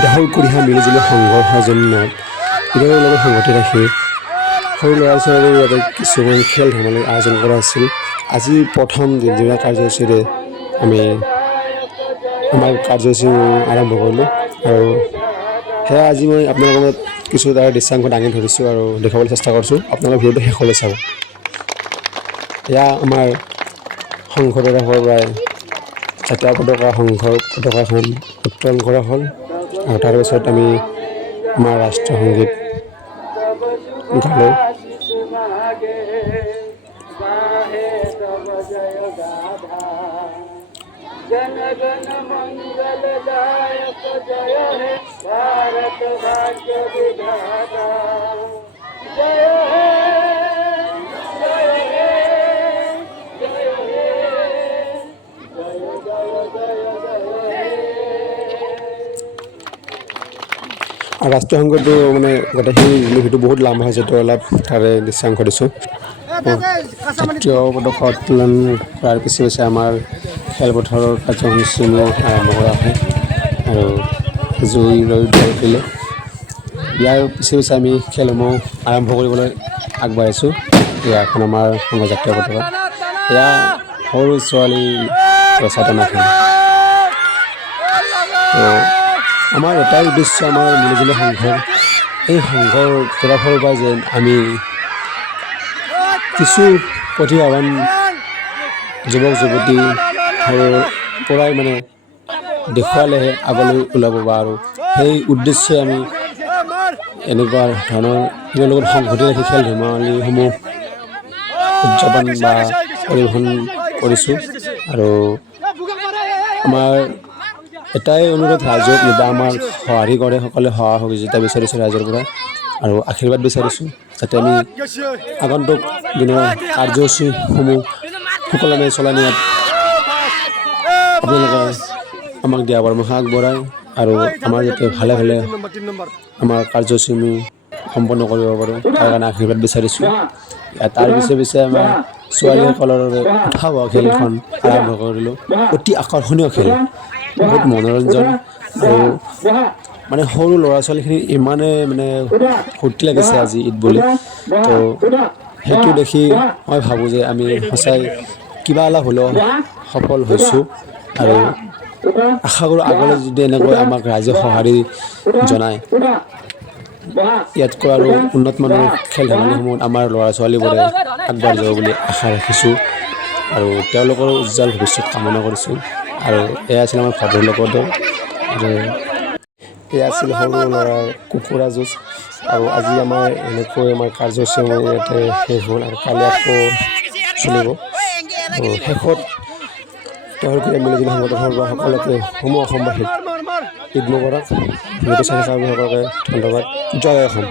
দেহৰ কুৰিহা মিলিজুলি সংঘৰ্ষৰ জন্য ইজনৰ লগত সংগতি ৰাখি সৰু ল'ৰা ছোৱালীৰ বাবে কিছুমান খেল ধেমালিৰ আয়োজন কৰা আছিল। আজি প্ৰথম দিনজোৰা কাৰ্যসূচীৰে আমি আমাৰ কাৰ্যসূচী আৰম্ভ কৰিলোঁ আৰু সেয়া আজি মই আপোনালোকৰ লগত কিছু তাৰ দৃশ্যাংশ দাঙি ধৰিছোঁ আৰু দেখুৱাবলৈ চেষ্টা কৰিছোঁ। আপোনালোকে ভিডিঅ'টো শেষলৈ চাব। এয়া আমাৰ সংঘৰ তৰফৰ পৰাই জাতীয় পতাকা সংঘৰ পতাকাখন উত্তোলন কৰা হ'ল আৰু তাৰপিছত আমি আমাৰ ৰাষ্ট্ৰীয় সংগীত গালোঁ। जन गण मंगल दायक जय हे भारत भाग्य विधाता जय हे जय हे जय हे जय जय जय जय राष्ट्रीय সংগীতটো মানে গোটেইখিনি মুভিটো বহুত লম্বা হৈছে তো অলপ তাৰে দৃশ্যাংশ দিছোঁ। জাতীয় পতাকা উত্তোলন কৰাৰ পিছে আমাৰ খেলপথাৰৰ কাৰ্যসূচীসমূহ আৰম্ভ কৰা হয় আৰু জুই লৈ উঠিলে ইয়াৰ পিছে আমি খেলসমূহ আৰম্ভ কৰিবলৈ আগবাঢ়িছোঁ। এয়া এখন আমাৰ সংঘ জাতীয় পতাকা, এয়া সৰু ছোৱালী প্ৰচাৰণা খেল। তো আমাৰ এটাই উদ্দেশ্য আমাৰ মিলিজুলি সংঘৰ, এই সংঘৰ তৰফৰ পৰা যেন আমি কিছু প্ৰতিভাৱান যুৱক যুৱতী পৰাই মানে দেখুৱালেহে আগলৈ ওলাব আৰু সেই উদ্দেশ্যে আমি এনেকুৱা ধৰণৰ নিজৰ লগত সংগতি ৰাখি খেল ধেমালিসমূহ উদযাপন বা পৰিৱেশন কৰিছোঁ। আৰু আমাৰ এটাই অনুৰোধ, ৰাইজক যেতিয়া আমাৰ সঁহাৰি কৰে সকলোৱে সহায় সহযোগিতা বিচাৰিছোঁ ৰাইজৰ পৰা আৰু আশীৰ্বাদ বিচাৰিছোঁ যাতে আমি আগন্তুক দিনৰ কাৰ্যসূচীসমূহ সুকলমে চলাই নিয়াত আপোনালোকে আমাক দিয়া পৰামৰ্শ আগবঢ়ায় আৰু আমাৰ যাতে ভালে ভালে আমাৰ কাৰ্যসূচীসমূহ সম্পন্ন কৰিব পাৰোঁ তাৰ কাৰণে আশীৰ্বাদ বিচাৰিছোঁ। তাৰ পিছে আমাৰ ছোৱালীসকলৰ বাবে উঠা বোৱা খেলখন আৰম্ভ কৰিলোঁ। অতি আকৰ্ষণীয় খেল, বহুত মনোৰঞ্জন আৰু মানে সৰু ল'ৰা ছোৱালীখিনি ইমানে মানে ফূৰ্তি লাগিছে আজি ঈদ বুলি। তো সেইটো দেখি মই ভাবোঁ যে আমি সঁচাই কিবা অলপ হ'লেও সফল হৈছোঁ আৰু আশা কৰোঁ আগলৈ যদি এনেকৈ আমাক ৰাইজে সঁহাৰি জনায় ইয়াতকৈ আৰু উন্নত মানৰ খেল ধেমালিসমূহত আমাৰ ল'ৰা ছোৱালীবোৰে আগবাঢ়ি যাব বুলি আশা ৰাখিছোঁ আৰু তেওঁলোকৰ উজ্জ্বল ভৱিষ্যত কামনা কৰিছোঁ। আৰু এয়া আছিল আমাৰ ভদ্ৰলোকৰ দল আৰু এয়া আছিল সৰু ল'ৰাৰ কুকুৰা যুঁজ। আৰু আজি আমাৰ এনেকৈ আমাৰ কাৰ্যসূচীসমূহ ইয়াতে শেষ হ'ল আৰু কালি আকৌ চলিব। আৰু শেষত তেওঁলোকে মিলিজুলি সংগঠনৰ পৰা সকলোকে সমূহ অসমবাসীক ঈদ মোবাৰক। ভিডিঅ'টো চাই সকলোকে ধন্যবাদ। জয় অসম।